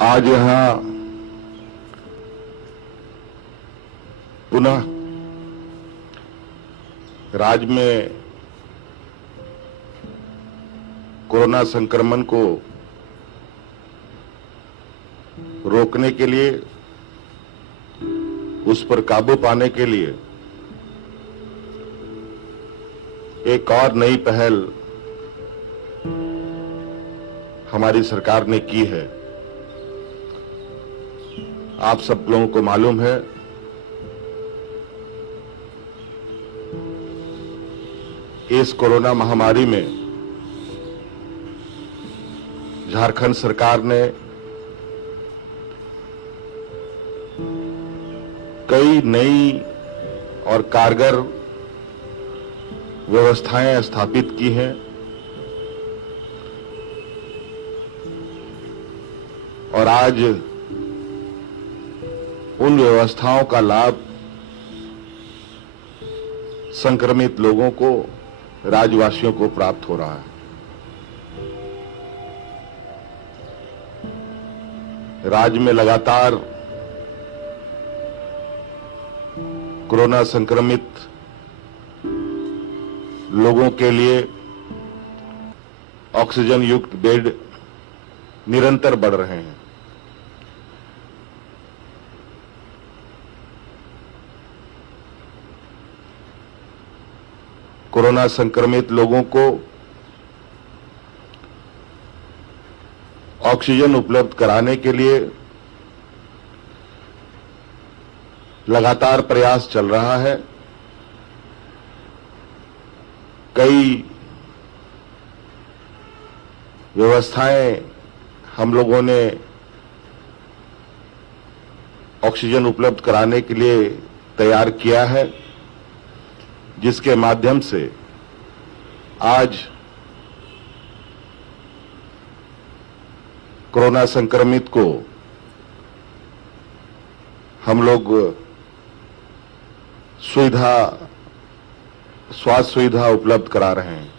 आज यहां पुनः राज्य में कोरोना संक्रमण को रोकने के लिए, उस पर काबू पाने के लिए एक और नई पहल हमारी सरकार ने की है। आप सब लोगों को मालूम है इस कोरोना महामारी में झारखंड सरकार ने कई नई और कारगर व्यवस्थाएं स्थापित की हैं और आज उन व्यवस्थाओं का लाभ संक्रमित लोगों को, राज्यवासियों को प्राप्त हो रहा है। राज्य में लगातार कोरोना संक्रमित लोगों के लिए ऑक्सीजन युक्त बेड निरंतर बढ़ रहे हैं। कोरोना संक्रमित लोगों को ऑक्सीजन उपलब्ध कराने के लिए लगातार प्रयास चल रहा है। कई व्यवस्थाएं हम लोगों ने ऑक्सीजन उपलब्ध कराने के लिए तैयार किया है, जिसके माध्यम से आज कोरोना संक्रमित को हम लोग स्वास्थ्य सुविधा उपलब्ध करा रहे हैं।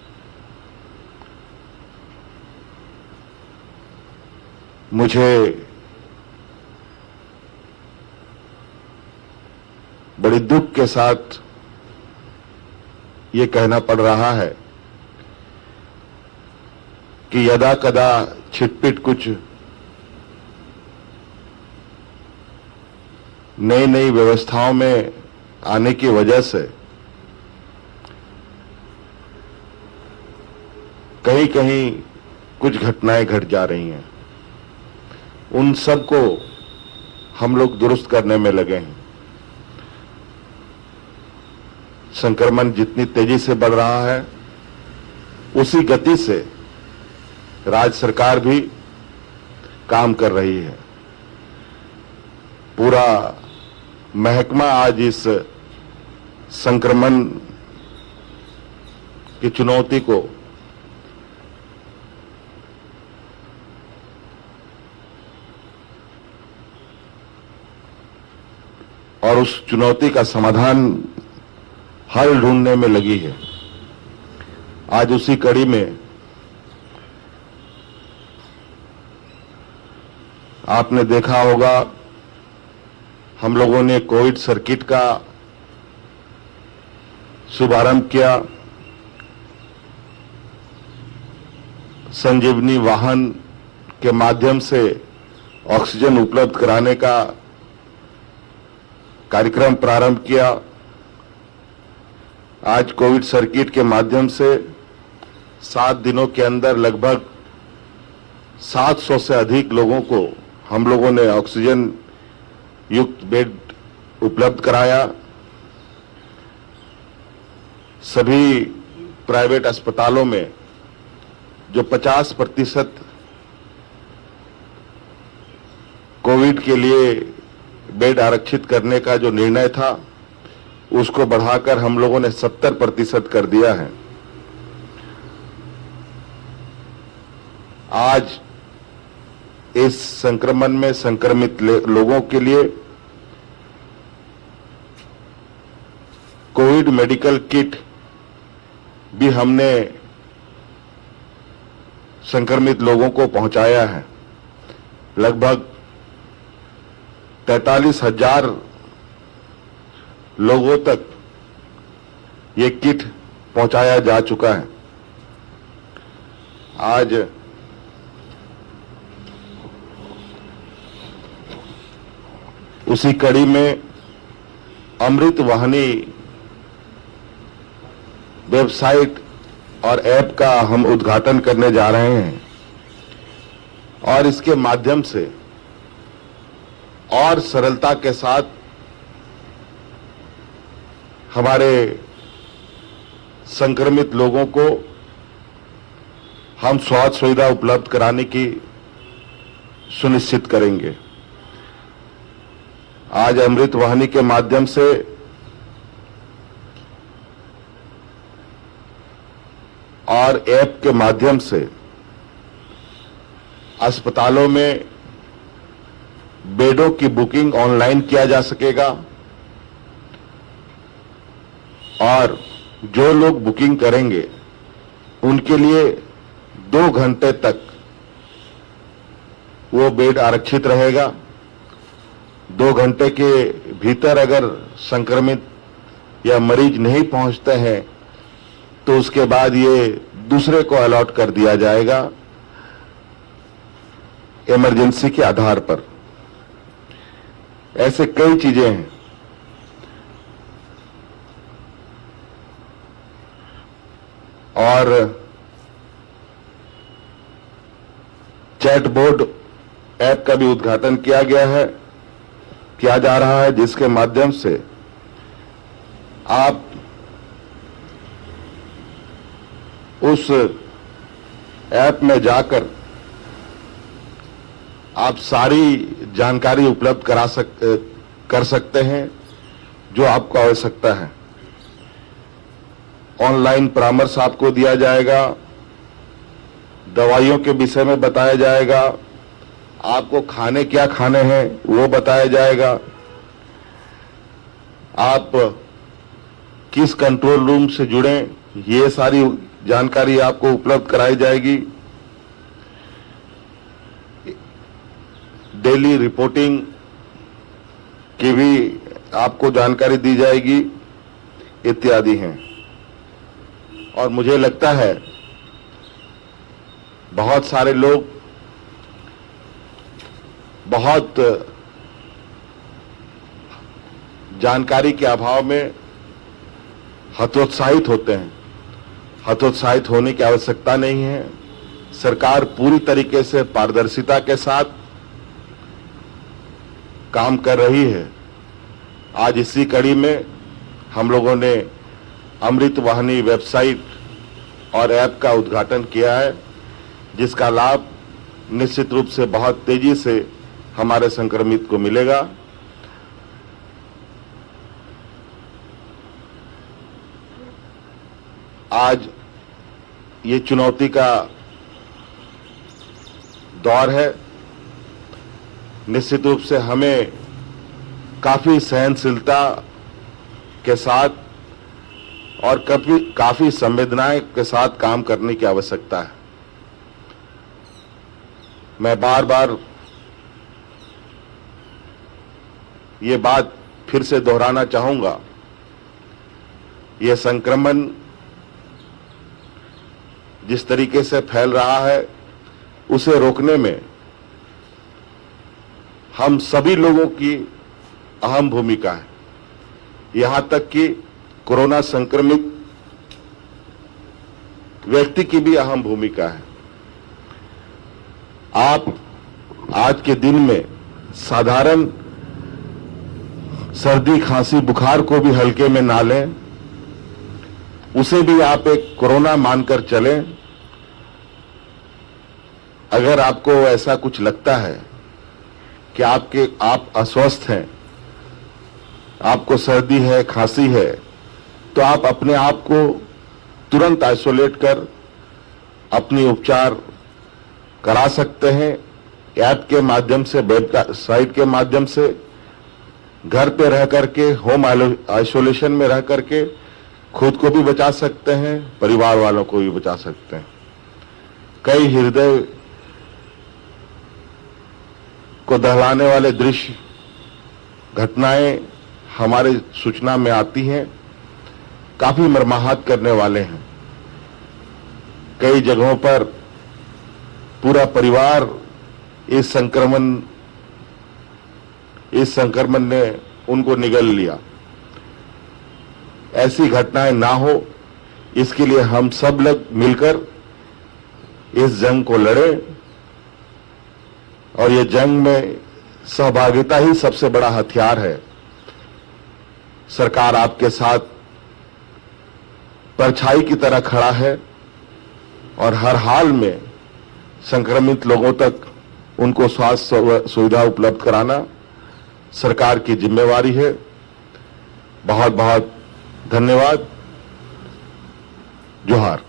मुझे बड़ी दुख के साथ ये कहना पड़ रहा है कि यदा कदा छिटपिट कुछ नई नई व्यवस्थाओं में आने की वजह से कहीं कहीं कुछ घटनाएं घट जा रही हैं। उन सब को हम लोग दुरुस्त करने में लगे हैं। संक्रमण जितनी तेजी से बढ़ रहा है, उसी गति से राज्य सरकार भी काम कर रही है। पूरा महकमा आज इस संक्रमण की चुनौती को और उस चुनौती का समाधान हल ढूंढने में लगी है। आज उसी कड़ी में आपने देखा होगा, हम लोगों ने कोविड सर्किट का शुभारंभ किया। संजीवनी वाहन के माध्यम से ऑक्सीजन उपलब्ध कराने का कार्यक्रम प्रारंभ किया। आज कोविड सर्किट के माध्यम से 7 दिनों के अंदर लगभग 700 से अधिक लोगों को हम लोगों ने ऑक्सीजन युक्त बेड उपलब्ध कराया। सभी प्राइवेट अस्पतालों में जो 50% कोविड के लिए बेड आरक्षित करने का जो निर्णय था, उसको बढ़ाकर हम लोगों ने 70% कर दिया है। आज इस संक्रमण में संक्रमित लोगों के लिए कोविड मेडिकल किट भी हमने संक्रमित लोगों को पहुंचाया है। लगभग 43,000 लोगों तक ये किट पहुंचाया जा चुका है। आज उसी कड़ी में अमृत वाहिनी वेबसाइट और ऐप का हम उद्घाटन करने जा रहे हैं और इसके माध्यम से और सरलता के साथ हमारे संक्रमित लोगों को हम स्वास्थ्य सुविधा उपलब्ध कराने की सुनिश्चित करेंगे। आज अमृत वाहिनी के माध्यम से और ऐप के माध्यम से अस्पतालों में बेडों की बुकिंग ऑनलाइन किया जा सकेगा और जो लोग बुकिंग करेंगे उनके लिए 2 घंटे तक वो बेड आरक्षित रहेगा। 2 घंटे के भीतर अगर संक्रमित या मरीज नहीं पहुंचते हैं तो उसके बाद ये दूसरे को अलॉट कर दिया जाएगा इमरजेंसी के आधार पर। ऐसे कई चीजें हैं। और चैटबोर्ड ऐप का भी उद्घाटन किया जा रहा है, जिसके माध्यम से आप उस ऐप में जाकर आप सारी जानकारी उपलब्ध कर सकते हैं जो आपको आवश्यकता है। ऑनलाइन परामर्श आपको दिया जाएगा, दवाइयों के विषय में बताया जाएगा, आपको खाने क्या खाने हैं वो बताया जाएगा, आप किस कंट्रोल रूम से जुड़े ये सारी जानकारी आपको उपलब्ध कराई जाएगी। डेली रिपोर्टिंग की भी आपको जानकारी दी जाएगी इत्यादि हैं। और मुझे लगता है बहुत सारे लोग बहुत जानकारी के अभाव में हतोत्साहित होते हैं। हतोत्साहित होने की आवश्यकता नहीं है। सरकार पूरी तरीके से पारदर्शिता के साथ काम कर रही है। आज इसी कड़ी में हम लोगों ने अमृत वाहिनी वेबसाइट और ऐप का उद्घाटन किया है, जिसका लाभ निश्चित रूप से बहुत तेजी से हमारे संक्रमित को मिलेगा। आज ये चुनौती का दौर है। निश्चित रूप से हमें काफी सहनशीलता के साथ और काफी संवेदनाएं के साथ काम करने की आवश्यकता है। मैं बार बार ये बात फिर से दोहराना चाहूंगा, यह संक्रमण जिस तरीके से फैल रहा है उसे रोकने में हम सभी लोगों की अहम भूमिका है। यहां तक कि कोरोना संक्रमित व्यक्ति की भी अहम भूमिका है। आप आज के दिन में साधारण सर्दी खांसी बुखार को भी हल्के में ना लें, उसे भी आप एक कोरोना मानकर चलें। अगर आपको ऐसा कुछ लगता है कि आप अस्वस्थ हैं, आपको सर्दी है, खांसी है, तो आप अपने आप को तुरंत आइसोलेट कर अपनी उपचार करा सकते हैं। ऐप के माध्यम से, वेबसाइट के माध्यम से, घर पे रह करके, होम आइसोलेशन में रह करके खुद को भी बचा सकते हैं, परिवार वालों को भी बचा सकते हैं। कई हृदय को दहलाने वाले दृश्य, घटनाएं हमारे सूचना में आती हैं, काफी मर्माहत करने वाले हैं। कई जगहों पर पूरा परिवार इस संक्रमण ने उनको निगल लिया। ऐसी घटनाएं ना हो, इसके लिए हम सब लोग मिलकर इस जंग को लड़ें, और ये जंग में सहभागिता ही सबसे बड़ा हथियार है। सरकार आपके साथ परछाई की तरह खड़ा है और हर हाल में संक्रमित लोगों तक उनको स्वास्थ्य सुविधा उपलब्ध कराना सरकार की जिम्मेवारी है। बहुत बहुत धन्यवाद। जोहार।